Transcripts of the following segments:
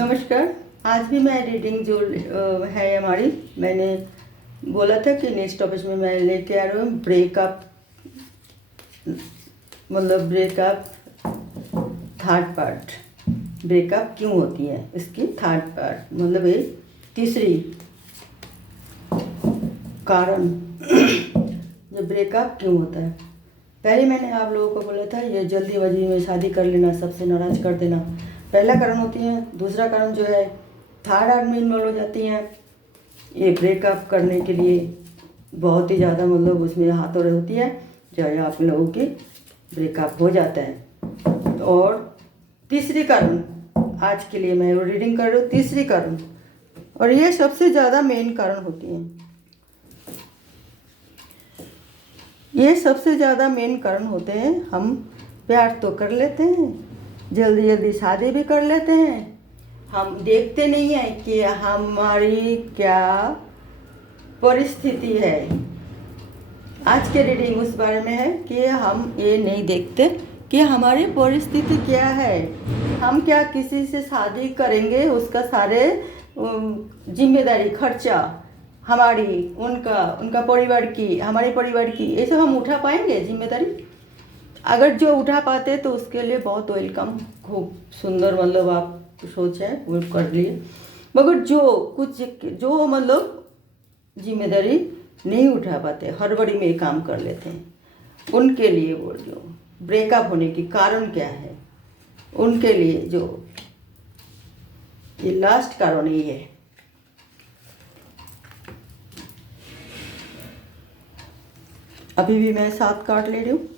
नमस्कार। आज भी मैं रीडिंग जो है हमारी, मैंने बोला था कि नेक्स्ट टॉपिक में मैं लेके आ रहा हूँ ब्रेकअप, मतलब ब्रेकअप थर्ड पार्ट। ब्रेकअप क्यों होती है इसकी थर्ड पार्ट, मतलब ये तीसरी कारण जो ब्रेकअप क्यों होता है। पहले मैंने आप लोगों को बोला था ये जल्दीबाजी में शादी कर लेना, सबसे नाराज़ कर देना, पहला कारण होती है। दूसरा कारण जो है थर्ड आदमी इन्वॉल्व हो जाती हैं ये ब्रेकअप करने के लिए, बहुत ही ज़्यादा मतलब उसमें हाथों होती है जो आप लोगों की ब्रेकअप हो जाता है। और तीसरी कारण आज के लिए मैं रीडिंग कर रही हूँ, तीसरी कारण, और ये सबसे ज़्यादा मेन कारण होती है। ये सबसे ज़्यादा मेन कारण होते हैं। हम प्यार तो कर लेते हैं, जल्दी जल्दी शादी भी कर लेते हैं, हम देखते नहीं हैं कि हमारी क्या परिस्थिति है। आज के रीडिंग उस बारे में है कि हम ये नहीं देखते कि हमारी परिस्थिति क्या है। हम क्या किसी से शादी करेंगे, उसका सारे जिम्मेदारी खर्चा हमारी, उनका परिवार की, हमारे परिवार की, ये सब हम उठा पाएंगे जिम्मेदारी? अगर जो उठा पाते तो उसके लिए बहुत वेलकम, खूब सुंदर, मतलब आप सोच है वो कर लिए। मगर जो मतलब जिम्मेदारी नहीं उठा पाते, हड़बड़ी में काम कर लेते हैं, उनके लिए वो जो ब्रेकअप होने की कारण क्या है, उनके लिए जो ये लास्ट कारण ये है। अभी भी मैं 7 कार्ड ले रही हूँ।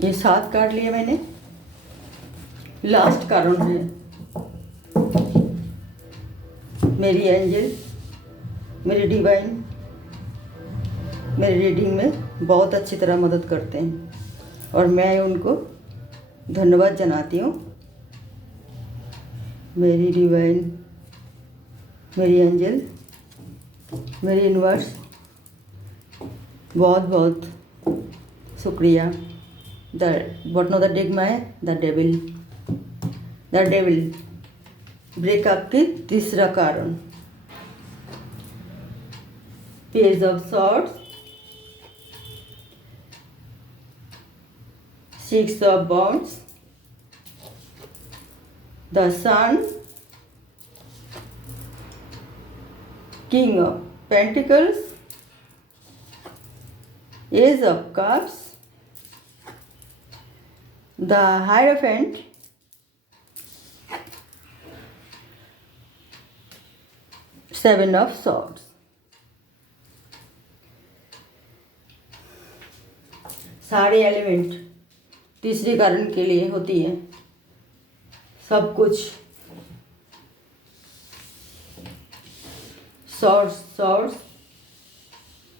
ये 7 कार्ड लिए मैंने। लास्ट कारण है मेरी एंजल, मेरी डिवाइन मेरी रीडिंग में बहुत अच्छी तरह मदद करते हैं और मैं उनको धन्यवाद जनाती हूँ। मेरी डिवाइन, मेरी एंजल, मेरी यूनिवर्स, बहुत बहुत शुक्रिया। The bottom of the deck में द डेविल ब्रेकअप की तीसरा कारण, page of swords, 6 of wands, the sun, king of pentacles, ace of cups, the hierophant, seven of swords। सारे एलिमेंट तीसरे कारण के लिए होती है। सब कुछ सॉर्ड्स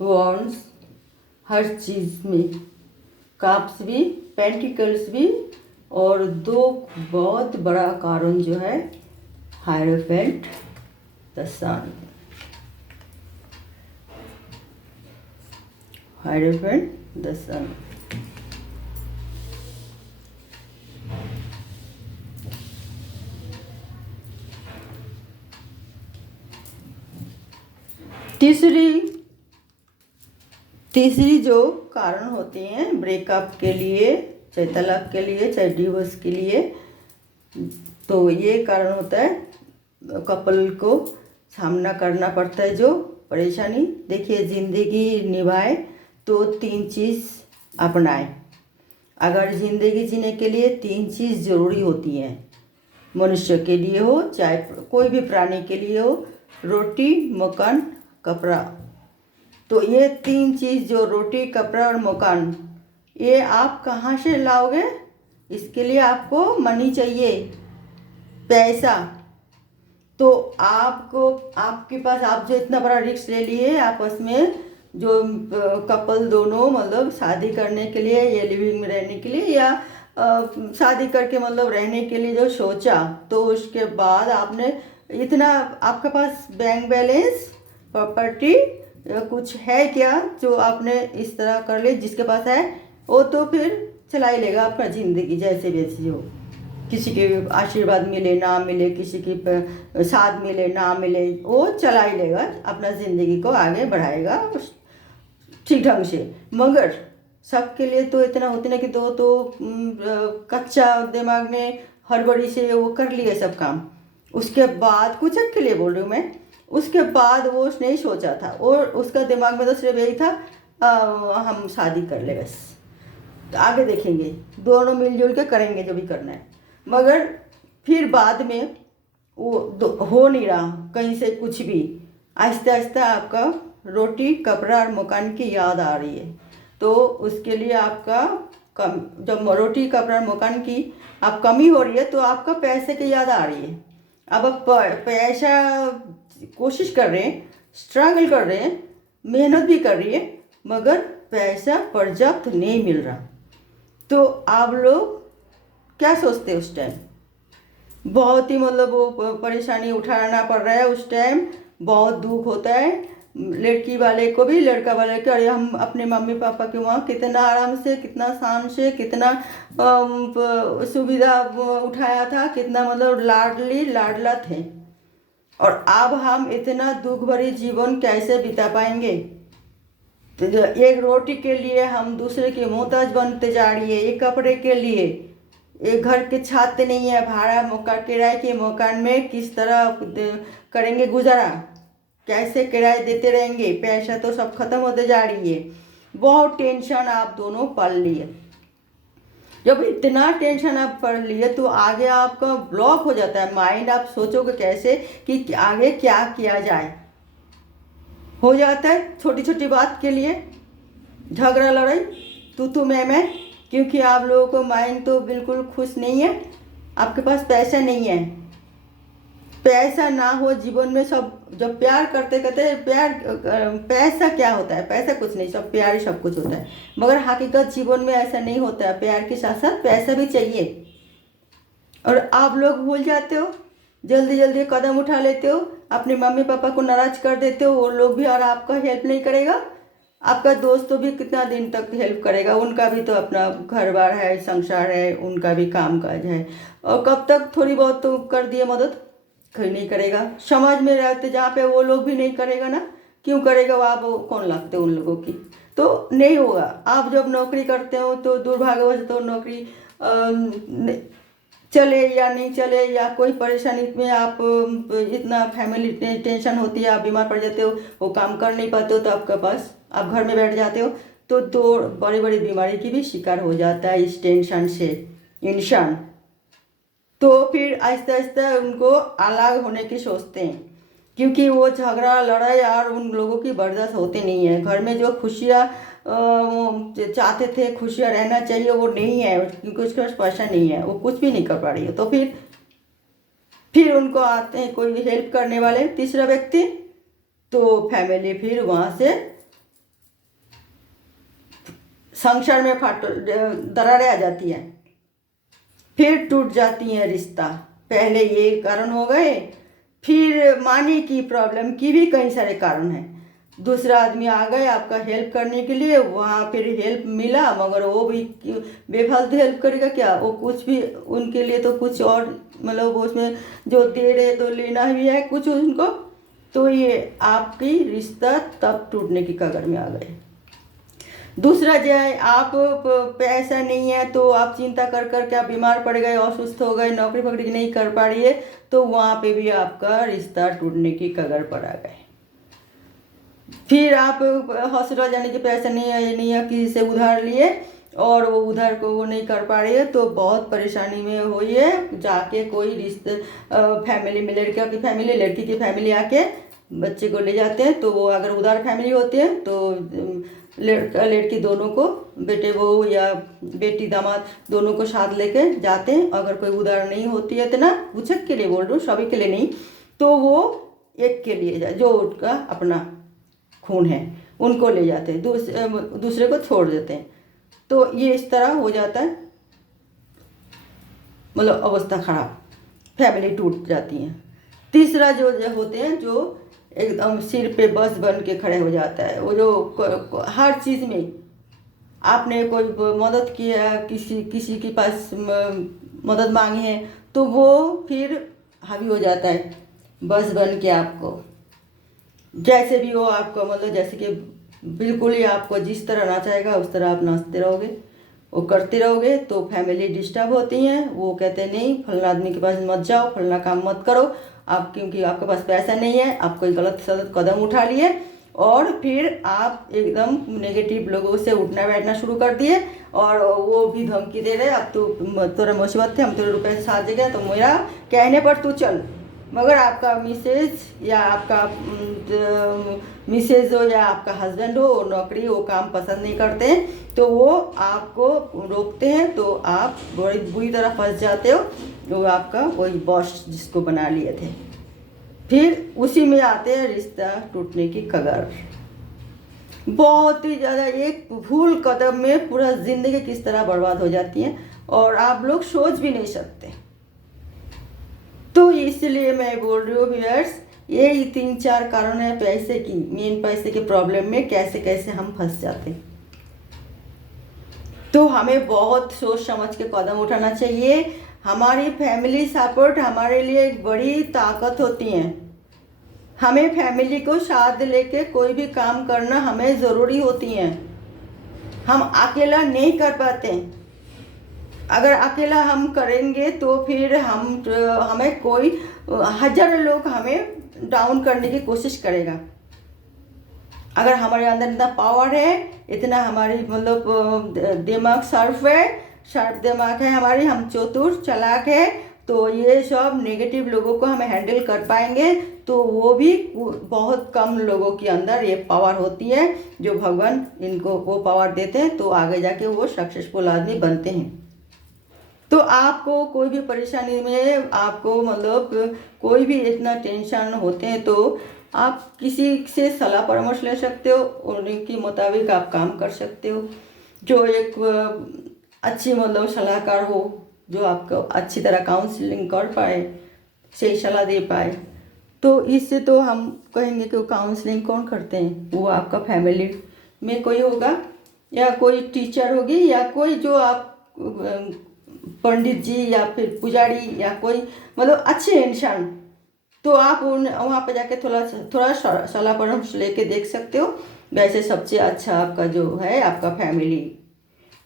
वॉन्ड्स, हर चीज़ में, कप्स भी, पेंटिकल्स भी, और दो बहुत बड़ा कारण जो है hierophant, the sun. Hierophant the sun. तीसरी जो कारण होते हैं ब्रेकअप के लिए, चाहे तलाक के लिए, चाहे डिवोर्स के लिए, तो ये कारण होता है कपल को सामना करना पड़ता है जो परेशानी। देखिए, ज़िंदगी निभाए तो 3 चीज़ अपनाए। अगर ज़िंदगी जीने के लिए 3 चीज़ ज़रूरी होती हैं, मनुष्य के लिए हो चाहे कोई भी प्राणी के लिए हो, रोटी, मकान, कपड़ा। तो ये 3 चीज़ जो रोटी, कपड़ा और मकान, ये आप कहाँ से लाओगे? इसके लिए आपको मनी चाहिए, पैसा। तो आपको, आपके पास, आप जो इतना बड़ा रिस्क ले लिए आपस में, जो कपल दोनों मतलब शादी करने के लिए या लिविंग में रहने के लिए या शादी करके मतलब रहने के लिए जो सोचा, तो उसके बाद आपने इतना आपके पास बैंक बैलेंस, प्रॉपर्टी कुछ है क्या जो आपने इस तरह कर ले? जिसके पास है वो तो फिर चला ही लेगा आपका ज़िंदगी जैसे वैसे हो। किसी के आशीर्वाद मिले ना मिले, किसी की साथ मिले ना मिले, वो चला ही लेगा, अपना ज़िंदगी को आगे बढ़ाएगा ठीक ढंग से। मगर सबके लिए तो इतना होते ना कि तो कच्चा दिमाग में हड़बड़ी से वो कर लिए सब काम। उसके बाद कुछ के लिए बोल रही हूँ मैं, उसके बाद वो नहीं सोचा था और उसका दिमाग में तो सिर्फ यही था हम शादी कर ले बस, तो आगे देखेंगे, दोनों मिलजुल के करेंगे जो भी करना है। मगर फिर बाद में वो हो नहीं रहा कहीं से कुछ भी, आहिस्ता आहिस्ता आपका रोटी कपड़ा और मकान की याद आ रही है। तो उसके लिए आपका कम, जब रोटी कपड़ा और मकान की आप कमी हो रही है तो आपका पैसे की याद आ रही है। अब आप पैसा कोशिश कर रहे हैं, स्ट्रगल कर रहे हैं, मेहनत भी कर रही है, मगर पैसा पर्याप्त नहीं मिल रहा। तो आप लोग क्या सोचते हैं उस टाइम? बहुत ही मतलब वो परेशानी उठाना पड़ रहा है उस टाइम, बहुत दुख होता है लड़की वाले को भी लड़का वाले को। अरे हम अपने मम्मी पापा के वहाँ कितना आराम से, कितना शान से, कितना सुविधा उठाया था, कितना मतलब लाडली लाडला थे, और अब हम इतना दुख भरी जीवन कैसे बिता पाएंगे? तो एक रोटी के लिए हम दूसरे की मोहताज बनते जा रही है, एक कपड़े के लिए, एक घर के छत नहीं है, भाड़ा मौका किराए के मकान में किस तरह करेंगे गुजारा, कैसे किराए देते रहेंगे? पैसा तो सब खत्म होते जा रही है। बहुत टेंशन आप दोनों पढ़ लिए। जब इतना टेंशन आप पढ़ लिए तो आगे आपका ब्लॉक हो जाता है माइंड। आप सोचोगे कैसे कि आगे क्या किया जाए, हो जाता है छोटी छोटी बात के लिए झगड़ा लड़ाई तू मैं, क्योंकि आप लोगों को माइंड तो बिल्कुल खुश नहीं है, आपके पास पैसा नहीं है। पैसा ना हो जीवन में सब, जब प्यार करते करते प्यार, पैसा क्या होता है? पैसा कुछ नहीं, सब प्यार ही सब कुछ होता है। मगर हकीकत जीवन में ऐसा नहीं होता है, प्यार के साथ साथ पैसा भी चाहिए। और आप लोग भूल जाते हो, जल्दी जल्दी कदम उठा लेते हो, अपने मम्मी पापा को नाराज कर देते हो, वो लोग भी और आपका हेल्प नहीं करेगा। आपका दोस्त तो भी कितना दिन तक हेल्प करेगा? उनका भी तो अपना घर बार है, संसार है, उनका भी काम काज है, और कब तक थोड़ी बहुत तो कर दिए मदद, कोई नहीं करेगा। समाज में रहते जहाँ पे वो लोग भी नहीं करेगा ना, क्यों करेगा? वो आप कौन लगते उन लोगों की? तो नहीं होगा। आप जब नौकरी करते हो तो दुर्भाग्यवश तो नौकरी चले या नहीं चले, या कोई परेशानी में आप इतना फैमिली टेंशन होती है, आप बीमार पड़ जाते हो, वो काम कर नहीं पाते हो, तो आपके पास आप घर में बैठ जाते हो, तो बड़ी बड़ी बीमारी की भी शिकार हो जाता है इस टेंशन से इंसान। तो फिर आहिस्ता आहिस्ता उनको अलग होने की सोचते हैं, क्योंकि वो झगड़ा लड़ाई और उन लोगों की बर्दाश्त होते नहीं है। घर में जो खुशियाँ चाहते थे, खुशियाँ रहना चाहिए, वो नहीं है, क्योंकि उसके पास पैसा नहीं है, वो कुछ भी नहीं कर पा रही है। तो फिर उनको आते हैं कोई हेल्प करने वाले तीसरा व्यक्ति, तो फैमिली फिर वहाँ से संसार में दरारें आ जाती है, फिर टूट जाती हैं रिश्ता। पहले ये कारण हो गए, फिर मानी की प्रॉब्लम की भी कई सारे कारण हैं। दूसरा आदमी आ गए आपका हेल्प करने के लिए, वहाँ फिर हेल्प मिला, मगर वो भी बेफालतू हेल्प करेगा क्या? वो कुछ भी उनके लिए तो कुछ और मतलब उसमें जो दे रहे तो लेना भी है कुछ उनको, तो ये आपकी रिश्ता तब टूटने की कगार में आ गए। दूसरा जो है, आप पैसा नहीं है तो आप चिंता कर कर के आप बीमार पड़ गए, असुस्थ हो गए, नौकरी पकड़ी नहीं कर पा रही है, तो वहाँ पे भी आपका रिश्ता टूटने की कगार पर आ गए। फिर आप हॉस्पिटल जाने के पैसा नहीं है, ये नहीं है, किसी से उधार लिए और वो उधार को वो नहीं कर पा रही है, तो बहुत परेशानी में हुई है। जाके कोई रिश्ते फैमिली में, लड़की की फैमिली आके बच्चे को ले जाते हैं, तो वो अगर उधार फैमिली होती है तो लड़की दोनों को, बेटे बहू या बेटी दामाद दोनों को साथ लेके जाते हैं। अगर कोई उधार नहीं होती है, इतना कुछ के लिए बोल रहा हूँ, सभी के लिए नहीं, तो वो एक के लिए जाए जो उनका अपना खून है, उनको ले जाते हैं, दूसरे को छोड़ देते हैं। तो ये इस तरह हो जाता है, मतलब अवस्था खराब, फैमिली टूट जाती है। तीसरा जो होते हैं जो एकदम सिर पे बस बन के खड़े हो जाता है, वो जो हर चीज़ में आपने कोई मदद किया, किसी किसी के पास मदद मांगी है तो वो फिर हावी हो जाता है बस बन के आपको, जैसे भी हो आपको, मतलब जैसे कि बिल्कुल ही आपको जिस तरह नाचाएगा उस तरह आप नाचते रहोगे, वो करते रहोगे। तो फैमिली डिस्टर्ब होती हैं, वो कहते हैं नहीं फलाना आदमी के पास मत जाओ, फलाना काम मत करो आप, क्योंकि आपके पास पैसा नहीं है, आप कोई गलत सलत कदम उठा लिए और फिर आप एकदम नेगेटिव लोगों से उठना बैठना शुरू कर दिए और वो भी धमकी दे रहे अब तो तेरा मुसीबत थे, हम तेरे रुपये से साथ जगह तो मेरा कहने पर तू चल। मगर आपका मिसेज या आपका मिसेज हो या आपका हस्बैंड हो, नौकरी वो काम पसंद नहीं करते हैं तो वो आपको रोकते हैं, तो आप बड़ी बुरी तरह फंस जाते हो। वो आपका वही बॉस जिसको बना लिए थे, फिर उसी में आते हैं रिश्ता टूटने की कगार। बहुत ही ज़्यादा एक भूल कदम में पूरा ज़िंदगी किस तरह बर्बाद हो जाती है और आप लोग सोच भी नहीं सकते। तो इसलिए मैं बोल रही हूँ व्यूअर्स, यही 3-4 कारण है पैसे की, मेन पैसे के प्रॉब्लम में कैसे कैसे हम फंस जाते हैं। तो हमें बहुत सोच समझ के कदम उठाना चाहिए। हमारी फैमिली सपोर्ट हमारे लिए एक बड़ी ताकत होती है। हमें फैमिली को साथ लेके कोई भी काम करना हमें ज़रूरी होती है। हम अकेला नहीं कर पाते। अगर अकेला हम करेंगे तो फिर हमें कोई हज़ारों लोग हमें डाउन करने की कोशिश करेगा। अगर हमारे अंदर इतना पावर है, इतना हमारी मतलब दिमाग शार्प दिमाग है हमारी, हम चतुर चालाक है, तो ये सब नेगेटिव लोगों को हमें हैंडल कर पाएंगे। तो वो भी बहुत कम लोगों के अंदर ये पावर होती है जो भगवान इनको वो पावर देते हैं, तो आगे जाके वो सक्सेसफुल आदमी बनते हैं। तो आपको कोई भी परेशानी में आपको मतलब कोई भी इतना टेंशन होते हैं तो आप किसी से सलाह परामर्श ले सकते हो, उनके मुताबिक आप काम कर सकते हो। जो एक अच्छी मतलब सलाहकार हो, जो आपको अच्छी तरह काउंसलिंग कर पाए, सही सलाह दे पाए। तो इससे तो हम कहेंगे कि काउंसलिंग कौन करते हैं, वो आपका फैमिली में कोई होगा या कोई टीचर होगी या कोई जो आप पंडित जी या फिर पुजारी या कोई मतलब अच्छे इंसान, तो आप वहाँ पे जाके थोड़ा सलाह परामर्श लेके देख सकते हो। वैसे सबसे अच्छा आपका जो है आपका फैमिली,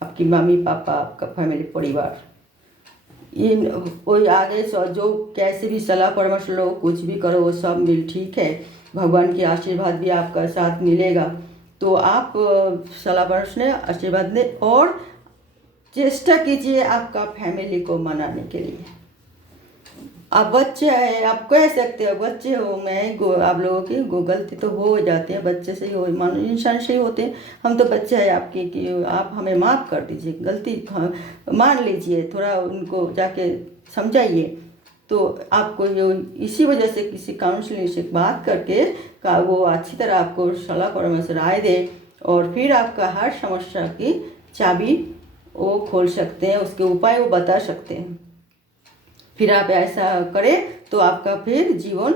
आपकी मम्मी पापा, आपका फैमिली परिवार, इन कोई आगे जो कैसे भी सलाह परामर्श लो, कुछ भी करो, वो सब मिल ठीक है, भगवान की आशीर्वाद भी आपका साथ मिलेगा। तो आप सलाह परामर्श ने आशीर्वाद दें और चेष्टा कीजिए आपका फैमिली को मनाने के लिए। आप बच्चे हैं, आप कह सकते हो बच्चे हो, आप लोगों की गलती तो हो जाती है, बच्चे से ही हो, इंसान से ही होते हैं, हम तो बच्चे हैं आपके कि आप हमें माफ़ कर दीजिए, गलती मान लीजिए, थोड़ा उनको जाके समझाइए। तो आपको जो इसी वजह से किसी काउंसलिंग से बात करके वो अच्छी तरह आपको सलाह परामर्श राय दे और फिर आपका हर समस्या की चाबी वो खोल सकते हैं, उसके उपाय वो बता सकते हैं। फिर आप ऐसा करें तो आपका फिर जीवन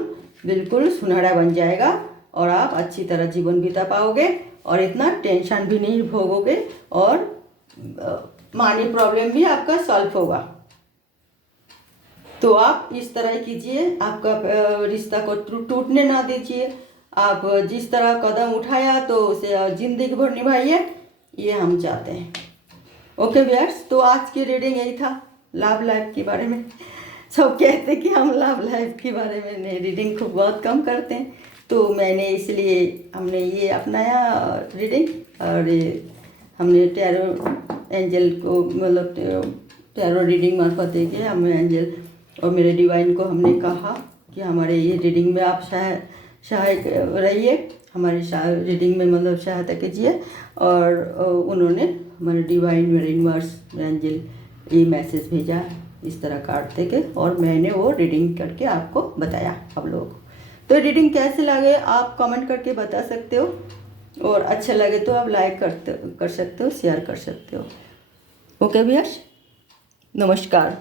बिल्कुल सुनहरा बन जाएगा और आप अच्छी तरह जीवन बिता पाओगे और इतना टेंशन भी नहीं भोगोगे और मनी प्रॉब्लम भी आपका सॉल्व होगा। तो आप इस तरह कीजिए, आपका रिश्ता को टूटने ना दीजिए। आप जिस तरह कदम उठाया तो उसे जिंदगी भर निभाइए, ये हम चाहते हैं। ओके व्यूअर्स, तो आज की रीडिंग यही था लव लाइफ के बारे में। सब कहते कि हम लव लाइफ के बारे में रीडिंग खूब बहुत कम करते हैं, तो मैंने इसलिए हमने ये अपनाया रीडिंग। और हमने टैरो एंजल को मतलब टैरो रीडिंग मार्फत देके हमें एंजल और मेरे डिवाइन को हमने कहा कि हमारे ये रीडिंग में आप सहायक रहिए, हमारी रीडिंग में मतलब सहायता कीजिए। और उन्होंने हमारे डिवाइन, मेरे यूनिवर्स, एंजल ये मैसेज भेजा इस तरह कार्ड देके और मैंने वो रीडिंग करके आपको बताया आप लोगों को। तो रीडिंग कैसे लगे आप कमेंट करके बता सकते हो और अच्छा लगे तो आप लाइक कर सकते हो, शेयर कर सकते हो। ओके भैया, नमस्कार।